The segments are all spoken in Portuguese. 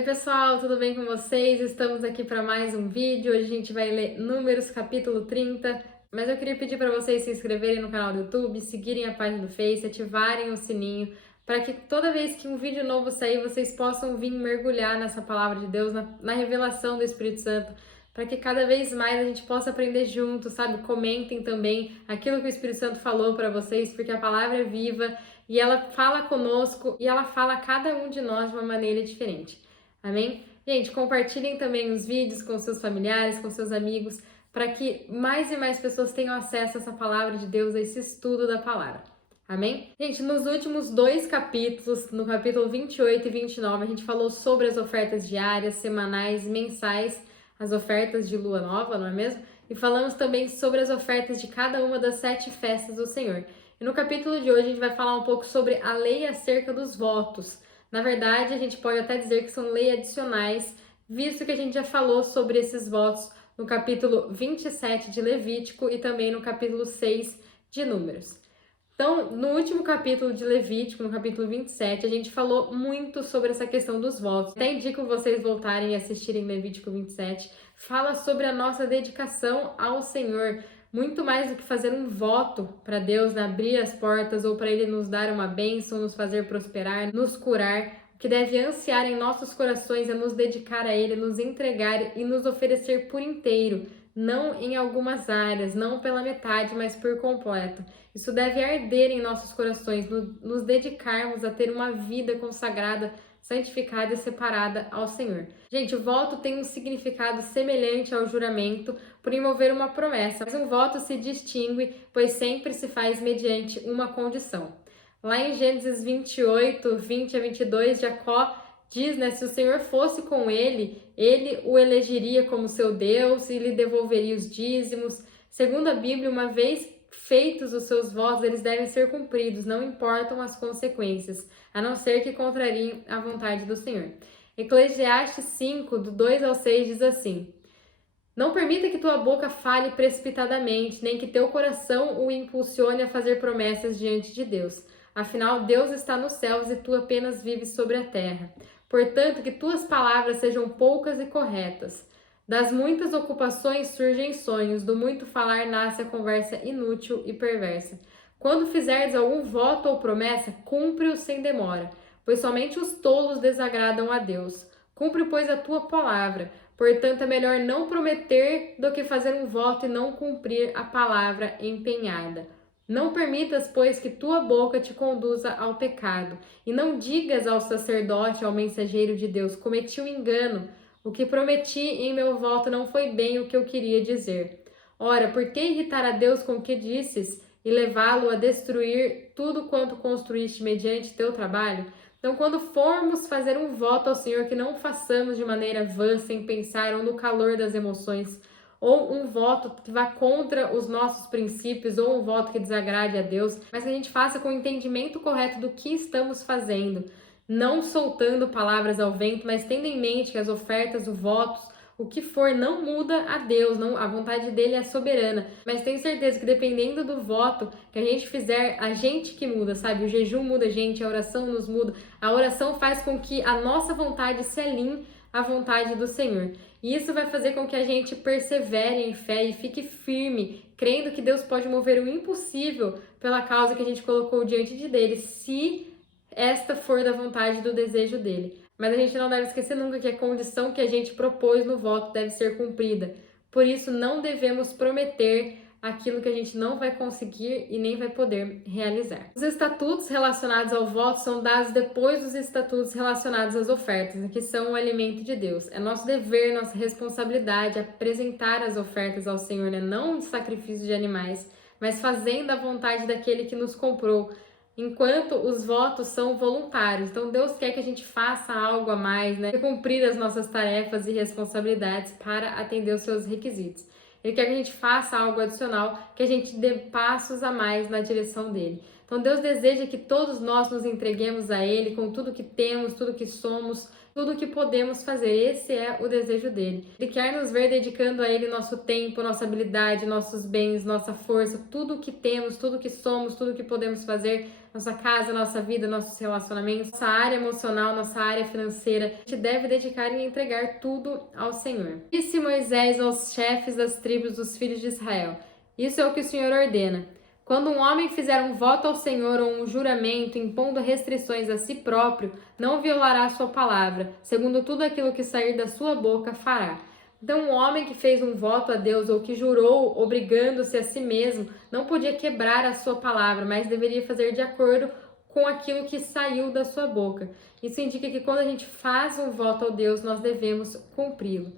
Oi pessoal, tudo bem com vocês? Estamos aqui para mais um vídeo. Hoje a gente vai ler Números capítulo 30, mas eu queria pedir para vocês se inscreverem no canal do YouTube, seguirem a página do Face, ativarem o sininho, para que toda vez que um vídeo novo sair, vocês possam vir mergulhar nessa palavra de Deus, na revelação do Espírito Santo, para que cada vez mais a gente possa aprender junto, sabe? Comentem também aquilo que o Espírito Santo falou para vocês, porque a palavra é viva e ela fala conosco e ela fala a cada um de nós de uma maneira diferente. Amém? Gente, compartilhem também os vídeos com seus familiares, com seus amigos, para que mais e mais pessoas tenham acesso a essa palavra de Deus, a esse estudo da palavra. Amém? Gente, nos últimos dois capítulos, no capítulo 28 e 29, a gente falou sobre as ofertas diárias, semanais, mensais, as ofertas de lua nova, não é mesmo? E falamos também sobre as ofertas de cada uma das 7 festas do Senhor. E no capítulo de hoje a gente vai falar um pouco sobre a lei acerca dos votos. Na verdade, a gente pode até dizer que são leis adicionais, visto que a gente já falou sobre esses votos no capítulo 27 de Levítico e também no capítulo 6 de Números. Então, no último capítulo de Levítico, no capítulo 27, a gente falou muito sobre essa questão dos votos. Até indico vocês voltarem e assistirem Levítico 27. Fala sobre a nossa dedicação ao Senhor, muito mais do que fazer um voto para Deus, né? Abrir as portas ou para Ele nos dar uma bênção, nos fazer prosperar, nos curar. O que deve ansiar em nossos corações é nos dedicar a Ele, nos entregar e nos oferecer por inteiro, não em algumas áreas, não pela metade, mas por completo. Isso deve arder em nossos corações, nos dedicarmos a ter uma vida consagrada, santificada e separada ao Senhor. Gente, o voto tem um significado semelhante ao juramento por envolver uma promessa, mas um voto se distingue, pois sempre se faz mediante uma condição. Lá em Gênesis 28, 20 a 22, Jacó diz, né, se o Senhor fosse com ele, ele o elegeria como seu Deus e lhe devolveria os dízimos. Segundo a Bíblia, uma vez feitos os seus votos, eles devem ser cumpridos, não importam as consequências, a não ser que contrariem a vontade do Senhor. Eclesiastes 5, do 2 ao 6, diz assim: não permita que tua boca fale precipitadamente, nem que teu coração o impulsione a fazer promessas diante de Deus. Afinal, Deus está nos céus e tu apenas vives sobre a terra. Portanto, que tuas palavras sejam poucas e corretas. Das muitas ocupações surgem sonhos, do muito falar nasce a conversa inútil e perversa. Quando fizerdes algum voto ou promessa, cumpre-o sem demora, pois somente os tolos desagradam a Deus. Cumpre, pois, a tua palavra. Portanto, é melhor não prometer do que fazer um voto e não cumprir a palavra empenhada. Não permitas, pois, que tua boca te conduza ao pecado, e não digas ao sacerdote, ao mensageiro de Deus, cometi um engano, o que prometi em meu voto não foi bem o que eu queria dizer. Ora, por que irritar a Deus com o que disses, e levá-lo a destruir tudo quanto construíste mediante teu trabalho? Então, quando formos fazer um voto ao Senhor, que não façamos de maneira vã, sem pensar ou no calor das emoções, ou um voto que vá contra os nossos princípios, ou um voto que desagrade a Deus, mas que a gente faça com o entendimento correto do que estamos fazendo, não soltando palavras ao vento, mas tendo em mente que as ofertas, os votos, o que for, não muda a Deus, não, a vontade dele é soberana. Mas tenho certeza que dependendo do voto que a gente fizer, a gente que muda, sabe? O jejum muda a gente, a oração nos muda. A oração faz com que a nossa vontade se alinhe à vontade do Senhor. E isso vai fazer com que a gente persevere em fé e fique firme, crendo que Deus pode mover o impossível pela causa que a gente colocou diante de dele, se esta for da vontade e do desejo dele. Mas a gente não deve esquecer nunca que a condição que a gente propôs no voto deve ser cumprida. Por isso, não devemos prometer aquilo que a gente não vai conseguir e nem vai poder realizar. Os estatutos relacionados ao voto são dados depois dos estatutos relacionados às ofertas, que são o alimento de Deus. É nosso dever, nossa responsabilidade apresentar as ofertas ao Senhor, né? Não de sacrifício de animais, mas fazendo a vontade daquele que nos comprou, enquanto os votos são voluntários. Então, Deus quer que a gente faça algo a mais, né? Cumprir as nossas tarefas e responsabilidades para atender os seus requisitos. Ele quer que a gente faça algo adicional, que a gente dê passos a mais na direção dele. Então, Deus deseja que todos nós nos entreguemos a Ele com tudo que temos, tudo que somos, tudo o que podemos fazer. Esse é o desejo dele. Ele quer nos ver dedicando a ele nosso tempo, nossa habilidade, nossos bens, nossa força, tudo o que temos, tudo o que somos, tudo o que podemos fazer, nossa casa, nossa vida, nossos relacionamentos, nossa área emocional, nossa área financeira. A gente deve dedicar e entregar tudo ao Senhor. Disse Moisés aos chefes das tribos dos filhos de Israel: isso é o que o Senhor ordena. Quando um homem fizer um voto ao Senhor ou um juramento impondo restrições a si próprio, não violará a sua palavra, segundo tudo aquilo que sair da sua boca fará. Então, um homem que fez um voto a Deus ou que jurou obrigando-se a si mesmo, não podia quebrar a sua palavra, mas deveria fazer de acordo com aquilo que saiu da sua boca. Isso indica que quando a gente faz um voto a Deus, nós devemos cumpri-lo.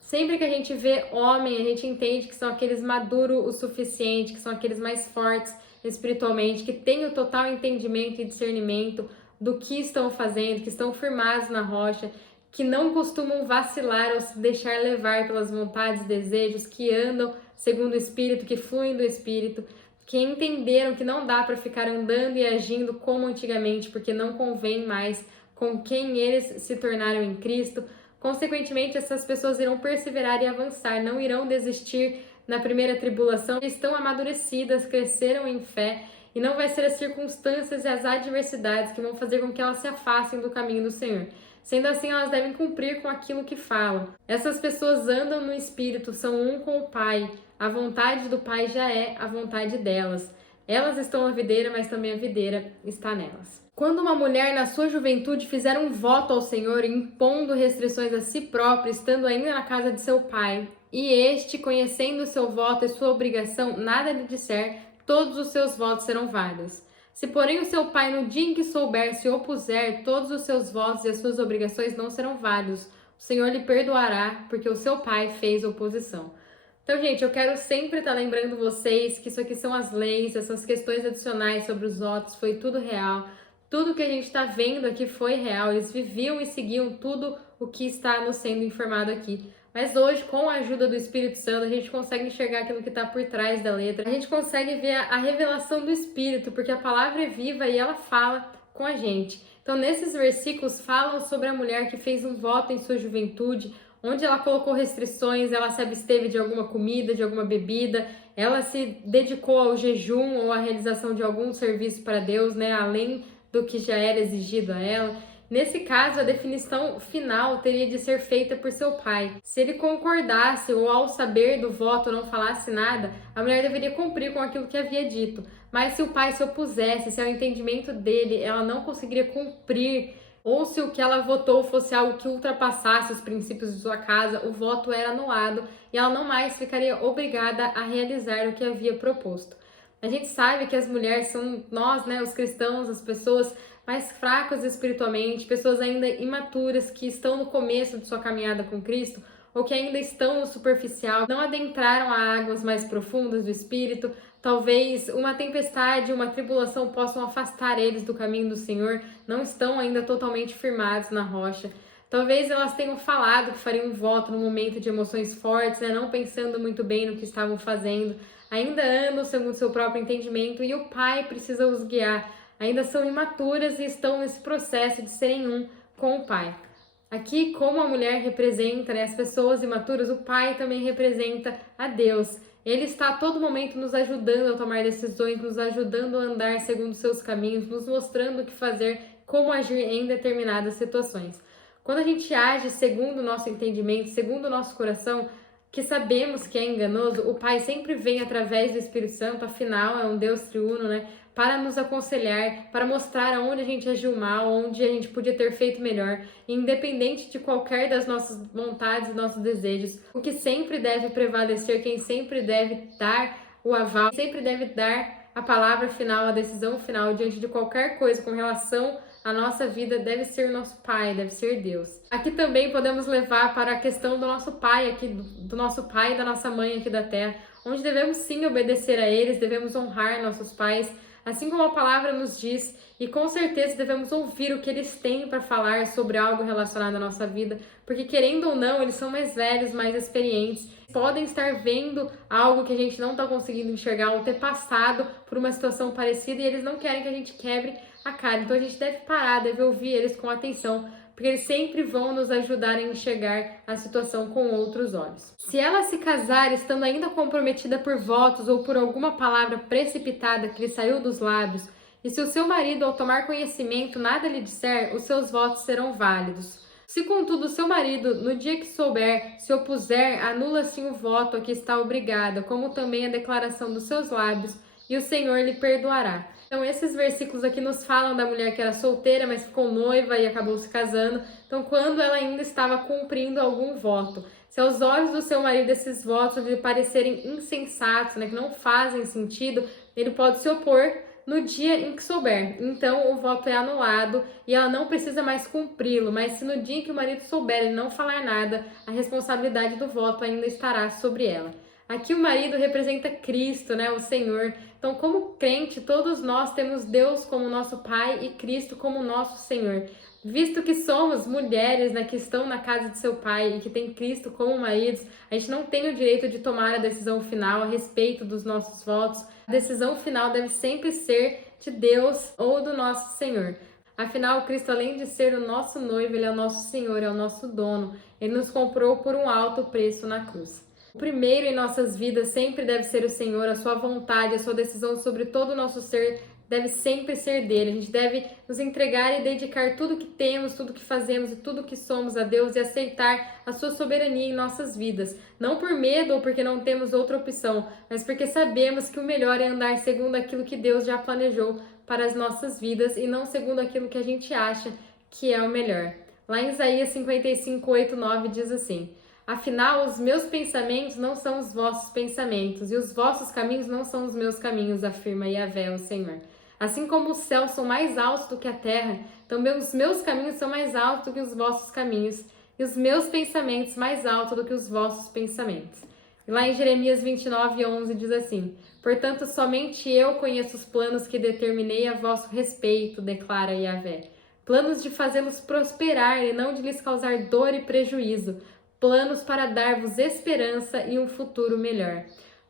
Sempre que a gente vê homem, a gente entende que são aqueles maduros o suficiente, que são aqueles mais fortes espiritualmente, que têm o total entendimento e discernimento do que estão fazendo, que estão firmados na rocha, que não costumam vacilar ou se deixar levar pelas vontades e desejos, que andam segundo o Espírito, que fluem do Espírito, que entenderam que não dá para ficar andando e agindo como antigamente, porque não convém mais com quem eles se tornaram em Cristo. Consequentemente, essas pessoas irão perseverar e avançar, não irão desistir na primeira tribulação, estão amadurecidas, cresceram em fé, e não vai ser as circunstâncias e as adversidades que vão fazer com que elas se afastem do caminho do Senhor. Sendo assim, elas devem cumprir com aquilo que falam. Essas pessoas andam no Espírito, são um com o Pai. A vontade do Pai já é a vontade delas. Elas estão na videira, mas também a videira está nelas. Quando uma mulher na sua juventude fizer um voto ao Senhor, impondo restrições a si própria, estando ainda na casa de seu pai, e este, conhecendo o seu voto e sua obrigação, nada lhe disser, todos os seus votos serão válidos. Se, porém, o seu pai, no dia em que souber, se opuser, todos os seus votos e as suas obrigações não serão válidos. O Senhor lhe perdoará, porque o seu pai fez oposição. Então, gente, eu quero sempre estar lembrando vocês que isso aqui são as leis, essas questões adicionais sobre os votos, foi tudo real. Tudo que a gente está vendo aqui foi real, eles viviam e seguiam tudo o que está nos sendo informado aqui. Mas hoje, com a ajuda do Espírito Santo, a gente consegue enxergar aquilo que está por trás da letra. A gente consegue ver a revelação do Espírito, porque a palavra é viva e ela fala com a gente. Então, nesses versículos, falam sobre a mulher que fez um voto em sua juventude, onde ela colocou restrições, ela se absteve de alguma comida, de alguma bebida, ela se dedicou ao jejum ou à realização de algum serviço para Deus, né, além do que já era exigido a ela. Nesse caso, a definição final teria de ser feita por seu pai. Se ele concordasse ou ao saber do voto não falasse nada, a mulher deveria cumprir com aquilo que havia dito. Mas se o pai se opusesse, se ao entendimento dele ela não conseguiria cumprir, ou se o que ela votou fosse algo que ultrapassasse os princípios de sua casa, o voto era anulado e ela não mais ficaria obrigada a realizar o que havia proposto. A gente sabe que as mulheres são nós, né, os cristãos, as pessoas mais fracas espiritualmente, pessoas ainda imaturas que estão no começo de sua caminhada com Cristo ou que ainda estão no superficial, não adentraram a águas mais profundas do Espírito. Talvez uma tempestade, uma tribulação possam afastar eles do caminho do Senhor, não estão ainda totalmente firmados na rocha. Talvez elas tenham falado que fariam um voto no momento de emoções fortes, né, não pensando muito bem no que estavam fazendo. Ainda andam segundo seu próprio entendimento e o Pai precisa os guiar. Ainda são imaturas e estão nesse processo de serem um com o Pai. Aqui, como a mulher representa, né, as pessoas imaturas, o Pai também representa a Deus. Ele está a todo momento nos ajudando a tomar decisões, nos ajudando a andar segundo seus caminhos, nos mostrando o que fazer, como agir em determinadas situações. Quando a gente age segundo o nosso entendimento, segundo o nosso coração, que sabemos que é enganoso, o Pai sempre vem através do Espírito Santo, afinal é um Deus triuno, né? Para nos aconselhar, para mostrar aonde a gente agiu mal, onde a gente podia ter feito melhor, independente de qualquer das nossas vontades e nossos desejos. O que sempre deve prevalecer, quem sempre deve dar o aval, sempre deve dar a palavra final, a decisão final diante de qualquer coisa com relação à nossa vida, deve ser o nosso Pai, deve ser Deus. Aqui também podemos levar para a questão do nosso pai, aqui, do nosso pai e da nossa mãe aqui da terra, onde devemos sim obedecer a eles, devemos honrar nossos pais, assim como a palavra nos diz, e com certeza devemos ouvir o que eles têm para falar sobre algo relacionado à nossa vida, porque querendo ou não, eles são mais velhos, mais experientes, podem estar vendo algo que a gente não está conseguindo enxergar ou ter passado por uma situação parecida e eles não querem que a gente quebre a cara. Então a gente deve parar, deve ouvir eles com atenção, porque eles sempre vão nos ajudar a enxergar a situação com outros olhos. Se ela se casar estando ainda comprometida por votos ou por alguma palavra precipitada que lhe saiu dos lábios, e se o seu marido, ao tomar conhecimento, nada lhe disser, os seus votos serão válidos. Se, contudo, o seu marido, no dia que souber, se opuser, anula-se o voto a que está obrigada, como também a declaração dos seus lábios, e o Senhor lhe perdoará. Então, esses versículos aqui nos falam da mulher que era solteira, mas ficou noiva e acabou se casando. Então, quando ela ainda estava cumprindo algum voto. Se aos olhos do seu marido esses votos lhe parecerem insensatos, que não fazem sentido, ele pode se opor no dia em que souber. Então, o voto é anulado e ela não precisa mais cumpri-lo. Mas se no dia em que o marido souber e não falar nada, a responsabilidade do voto ainda estará sobre ela. Aqui o marido representa Cristo, o Senhor. Então, como crente, todos nós temos Deus como nosso Pai e Cristo como nosso Senhor. Visto que somos mulheres, que estão na casa de seu pai e que tem Cristo como maridos, a gente não tem o direito de tomar a decisão final a respeito dos nossos votos. A decisão final deve sempre ser de Deus ou do nosso Senhor. Afinal, Cristo, além de ser o nosso noivo, Ele é o nosso Senhor, é o nosso dono. Ele nos comprou por um alto preço na cruz. O primeiro em nossas vidas sempre deve ser o Senhor, a sua vontade, a sua decisão sobre todo o nosso ser deve sempre ser dele. A gente deve nos entregar e dedicar tudo que temos, tudo que fazemos e tudo que somos a Deus e aceitar a sua soberania em nossas vidas. Não por medo ou porque não temos outra opção, mas porque sabemos que o melhor é andar segundo aquilo que Deus já planejou para as nossas vidas e não segundo aquilo que a gente acha que é o melhor. Lá em Isaías 55, 8, 9 diz assim: afinal, os meus pensamentos não são os vossos pensamentos, e os vossos caminhos não são os meus caminhos, afirma Yahvé, o Senhor. Assim como os céus são mais altos do que a terra, também os meus caminhos são mais altos do que os vossos caminhos, e os meus pensamentos mais altos do que os vossos pensamentos. E lá em Jeremias 29, 11 diz assim: portanto, somente eu conheço os planos que determinei a vosso respeito, declara Yahvé. Planos de fazê-los prosperar e não de lhes causar dor e prejuízo, planos para dar-vos esperança e um futuro melhor.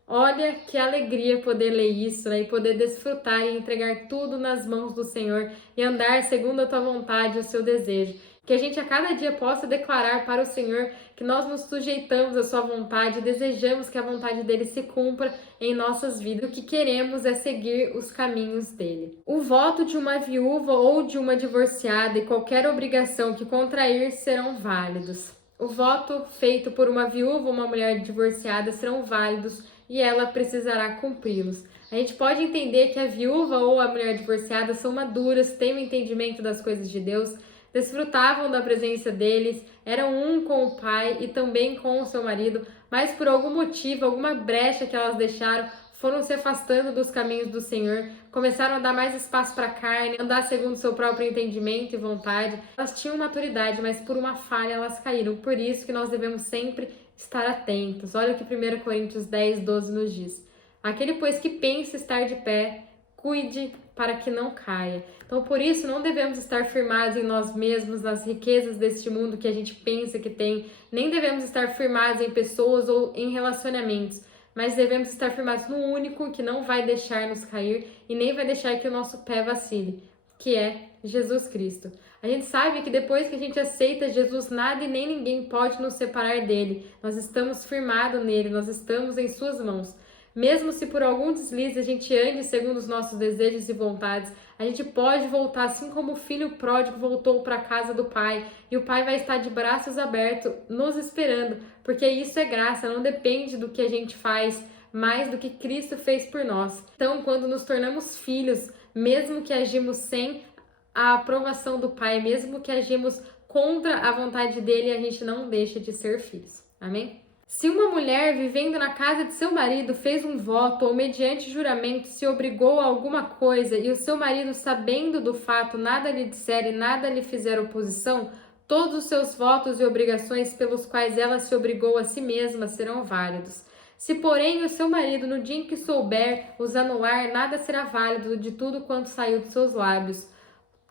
Olha que alegria poder ler isso, e poder desfrutar e entregar tudo nas mãos do Senhor e andar segundo a tua vontade e o seu desejo. Que a gente a cada dia possa declarar para o Senhor que nós nos sujeitamos à sua vontade e desejamos que a vontade dele se cumpra em nossas vidas. O que queremos é seguir os caminhos dele. O voto de uma viúva ou de uma divorciada e qualquer obrigação que contrair serão válidos. O voto feito por uma viúva ou uma mulher divorciada serão válidos e ela precisará cumpri-los. A gente pode entender que a viúva ou a mulher divorciada são maduras, têm o entendimento das coisas de Deus, desfrutavam da presença deles, eram um com o pai e também com o seu marido, mas por algum motivo, alguma brecha que elas deixaram, foram se afastando dos caminhos do Senhor, começaram a dar mais espaço para a carne, andar segundo seu próprio entendimento e vontade. Elas tinham maturidade, mas por uma falha elas caíram. Por isso que nós devemos sempre estar atentos. Olha o que 1 Coríntios 10, 12 nos diz: aquele, pois, que pensa estar de pé, cuide para que não caia. Então, por isso, não devemos estar firmados em nós mesmos, nas riquezas deste mundo que a gente pensa que tem, nem devemos estar firmados em pessoas ou em relacionamentos, mas devemos estar firmados no único que não vai deixar nos cair e nem vai deixar que o nosso pé vacile, que é Jesus Cristo. A gente sabe que depois que a gente aceita Jesus, nada e nem ninguém pode nos separar dele. Nós estamos firmados nele, nós estamos em suas mãos. Mesmo se por algum deslize a gente ande segundo os nossos desejos e vontades, a gente pode voltar assim como o filho pródigo voltou para a casa do pai. E o pai vai estar de braços abertos nos esperando, porque isso é graça, não depende do que a gente faz, mais do que Cristo fez por nós. Então, quando nos tornamos filhos, mesmo que agimos sem a aprovação do pai, mesmo que agimos contra a vontade dele, a gente não deixa de ser filhos. Amém? Se uma mulher vivendo na casa de seu marido fez um voto ou mediante juramento se obrigou a alguma coisa e o seu marido, sabendo do fato, nada lhe disser e nada lhe fizer oposição, todos os seus votos e obrigações pelos quais ela se obrigou a si mesma serão válidos. Se, porém, o seu marido, no dia em que souber, os anular, nada será válido de tudo quanto saiu de seus lábios.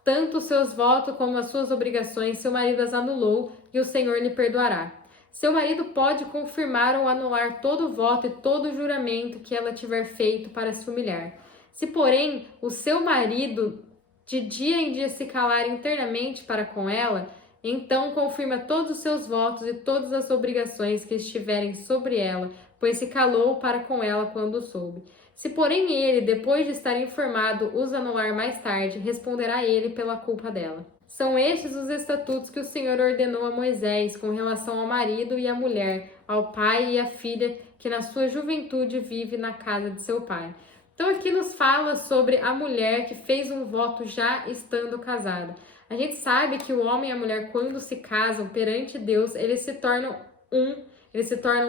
Tanto os seus votos como as suas obrigações, seu marido as anulou e o Senhor lhe perdoará. Seu marido pode confirmar ou anular todo o voto e todo o juramento que ela tiver feito para se humilhar. Se, porém, o seu marido de dia em dia se calar internamente para com ela, Então confirma todos os seus votos e todas as obrigações que estiverem sobre ela, pois se calou para com ela quando soube. Se, porém, ele, depois de estar informado, os anular mais tarde, responderá ele pela culpa dela. São estes os estatutos que o Senhor ordenou a Moisés com relação ao marido e à mulher, ao pai e à filha, que na sua juventude vive na casa de seu pai. Então aqui nos fala sobre a mulher que fez um voto já estando casada. A gente sabe que o homem e a mulher, quando se casam perante Deus, eles se tornam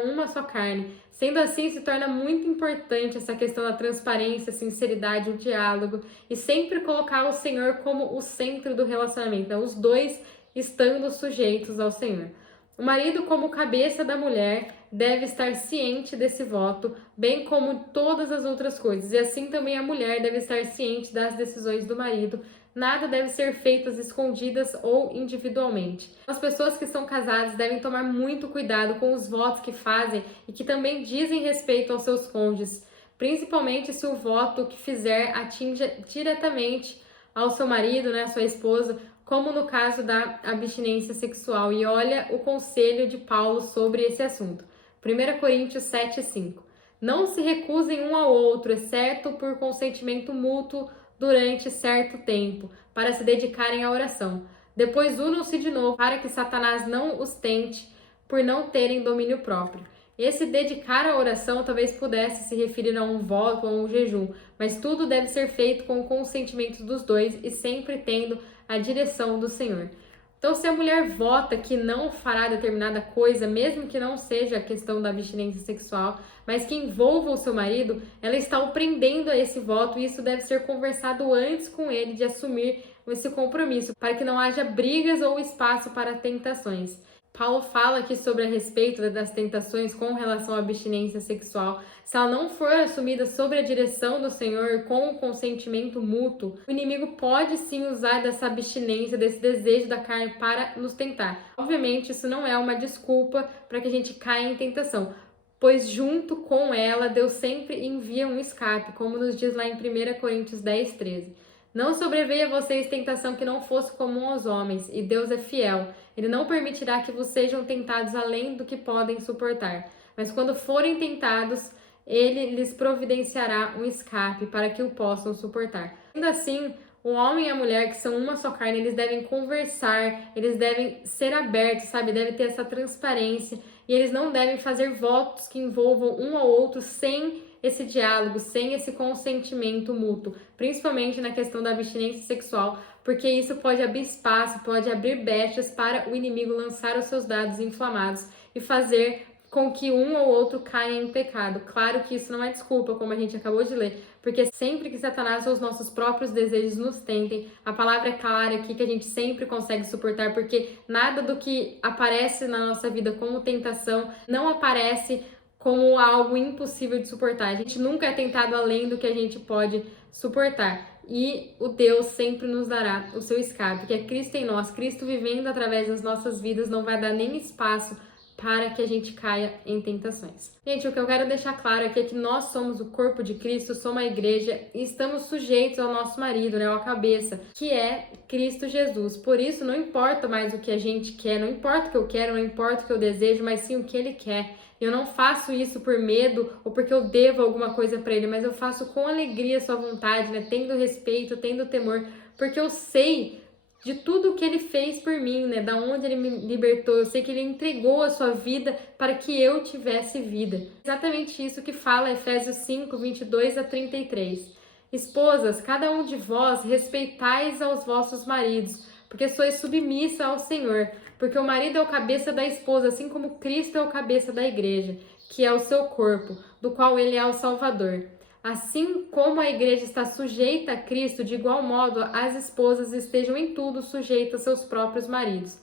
uma só carne. Sendo assim, se torna muito importante essa questão da transparência, sinceridade, o diálogo e sempre colocar o Senhor como o centro do relacionamento, então, os dois estando sujeitos ao Senhor. O marido, como cabeça da mulher, deve estar ciente desse voto, bem como todas as outras coisas, e assim também a mulher deve estar ciente das decisões do marido. Nada deve ser feito às escondidas ou individualmente. As pessoas que estão casadas devem tomar muito cuidado com os votos que fazem e que também dizem respeito aos seus cônjuges, principalmente se o voto que fizer atinja diretamente ao seu marido, né, à sua esposa, como no caso da abstinência sexual. E olha o conselho de Paulo sobre esse assunto. 1 Coríntios 7:5. Não se recusem um ao outro, exceto por consentimento mútuo, durante certo tempo, para se dedicarem à oração. Depois unam-se de novo, para que Satanás não os tente por não terem domínio próprio. Esse dedicar à oração talvez pudesse se referir a um voto ou a um jejum, mas tudo deve ser feito com o consentimento dos dois e sempre tendo a direção do Senhor. Então, se a mulher vota que não fará determinada coisa, mesmo que não seja a questão da abstinência sexual, mas que envolva o seu marido, ela está o prendendo a esse voto e isso deve ser conversado antes com ele de assumir esse compromisso, para que não haja brigas ou espaço para tentações. Paulo fala aqui sobre a respeito das tentações com relação à abstinência sexual. Se ela não for assumida sob a direção do Senhor com o consentimento mútuo, o inimigo pode sim usar dessa abstinência, desse desejo da carne para nos tentar. Obviamente, isso não é uma desculpa para que a gente caia em tentação, pois junto com ela, Deus sempre envia um escape, como nos diz lá em 1 Coríntios 10:13. Não sobreveia a vocês tentação que não fosse comum aos homens, e Deus é fiel. Ele não permitirá que vos sejam tentados além do que podem suportar. Mas quando forem tentados, ele lhes providenciará um escape para que o possam suportar. Ainda assim, o homem e a mulher, que são uma só carne, eles devem conversar, eles devem ser abertos, sabe? Deve ter essa transparência e eles não devem fazer votos que envolvam um ao outro sem esse diálogo, sem esse consentimento mútuo, principalmente na questão da abstinência sexual, porque isso pode abrir espaço, pode abrir brechas para o inimigo lançar os seus dados inflamados e fazer com que um ou outro caia em pecado. Claro que isso não é desculpa, como a gente acabou de ler, porque sempre que Satanás ou os nossos próprios desejos nos tentem, a palavra é clara aqui que a gente sempre consegue suportar, porque nada do que aparece na nossa vida como tentação não aparece como algo impossível de suportar. A gente nunca é tentado além do que a gente pode suportar. E o Deus sempre nos dará o seu escape, que é Cristo em nós. Cristo vivendo através das nossas vidas não vai dar nem espaço para que a gente caia em tentações. Gente, o que eu quero deixar claro aqui é que nós somos o corpo de Cristo, somos a igreja e estamos sujeitos ao nosso marido, né, à cabeça, que é Cristo Jesus. Por isso, não importa mais o que a gente quer, não importa o que eu quero, não importa o que eu desejo, mas sim o que ele quer. Eu não faço isso por medo ou porque eu devo alguma coisa para ele, mas eu faço com alegria a sua vontade, né, tendo respeito, tendo temor, porque eu sei de tudo que ele fez por mim, né? Da onde ele me libertou. Eu sei que ele entregou a sua vida para que eu tivesse vida. Exatamente isso que fala Efésios 5:22-33. Esposas, cada um de vós respeitais aos vossos maridos, porque sois submissa ao Senhor. Porque o marido é o cabeça da esposa, assim como Cristo é o cabeça da igreja, que é o seu corpo, do qual ele é o Salvador. Assim como a igreja está sujeita a Cristo, de igual modo as esposas estejam em tudo sujeitas a seus próprios maridos.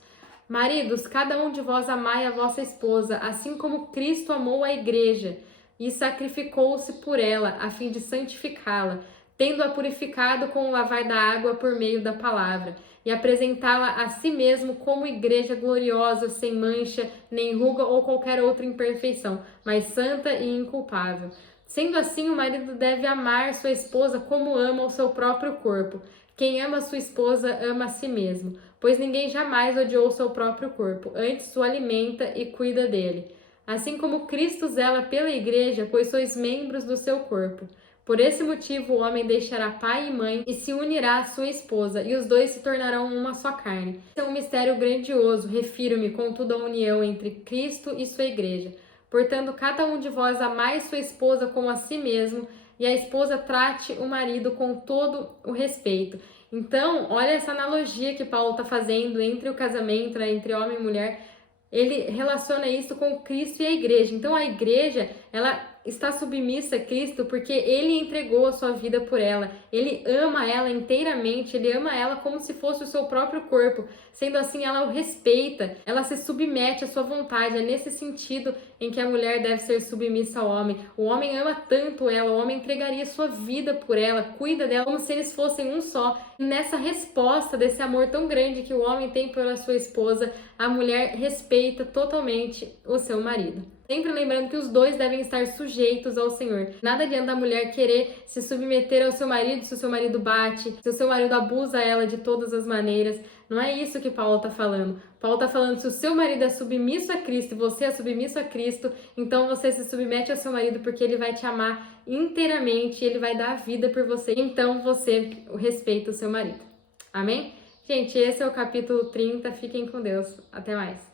Maridos, cada um de vós amai a vossa esposa, assim como Cristo amou a igreja e sacrificou-se por ela, a fim de santificá-la, tendo-a purificado com o lavar da água por meio da palavra, e apresentá-la a si mesmo como igreja gloriosa, sem mancha, nem ruga ou qualquer outra imperfeição, mas santa e inculpável. Sendo assim, o marido deve amar sua esposa como ama o seu próprio corpo. Quem ama sua esposa ama a si mesmo. pois ninguém jamais odiou seu próprio corpo, antes o alimenta e cuida dele. Assim como Cristo zela pela igreja, pois sois membros do seu corpo. Por esse motivo, o homem deixará pai e mãe e se unirá à sua esposa, e os dois se tornarão uma só carne. Esse é um mistério grandioso, refiro-me, contudo, à união entre Cristo e sua igreja. Portanto, cada um de vós amai sua esposa como a si mesmo, e a esposa trate o marido com todo o respeito. Então, olha essa analogia que Paulo está fazendo entre o casamento, né, entre homem e mulher. Ele relaciona isso com Cristo e a igreja. Então, a igreja, ela está submissa a Cristo porque ele entregou a sua vida por ela. Ele ama ela inteiramente, ele ama ela como se fosse o seu próprio corpo. Sendo assim, ela o respeita, ela se submete à sua vontade. É nesse sentido em que a mulher deve ser submissa ao homem. O homem ama tanto ela, o homem entregaria sua vida por ela, cuida dela como se eles fossem um só. E nessa resposta desse amor tão grande que o homem tem pela sua esposa, a mulher respeita totalmente o seu marido. Sempre lembrando que os dois devem estar sujeitos ao Senhor. Nada adianta a mulher querer se submeter ao seu marido se o seu marido bate, se o seu marido abusa ela de todas as maneiras. Não é isso que Paulo está falando. Paulo está falando que se o seu marido é submisso a Cristo e você é submisso a Cristo, então você se submete ao seu marido porque ele vai te amar inteiramente, ele vai dar a vida por você. Então você respeita o seu marido. Amém? Gente, esse é o capítulo 30. Fiquem com Deus. Até mais.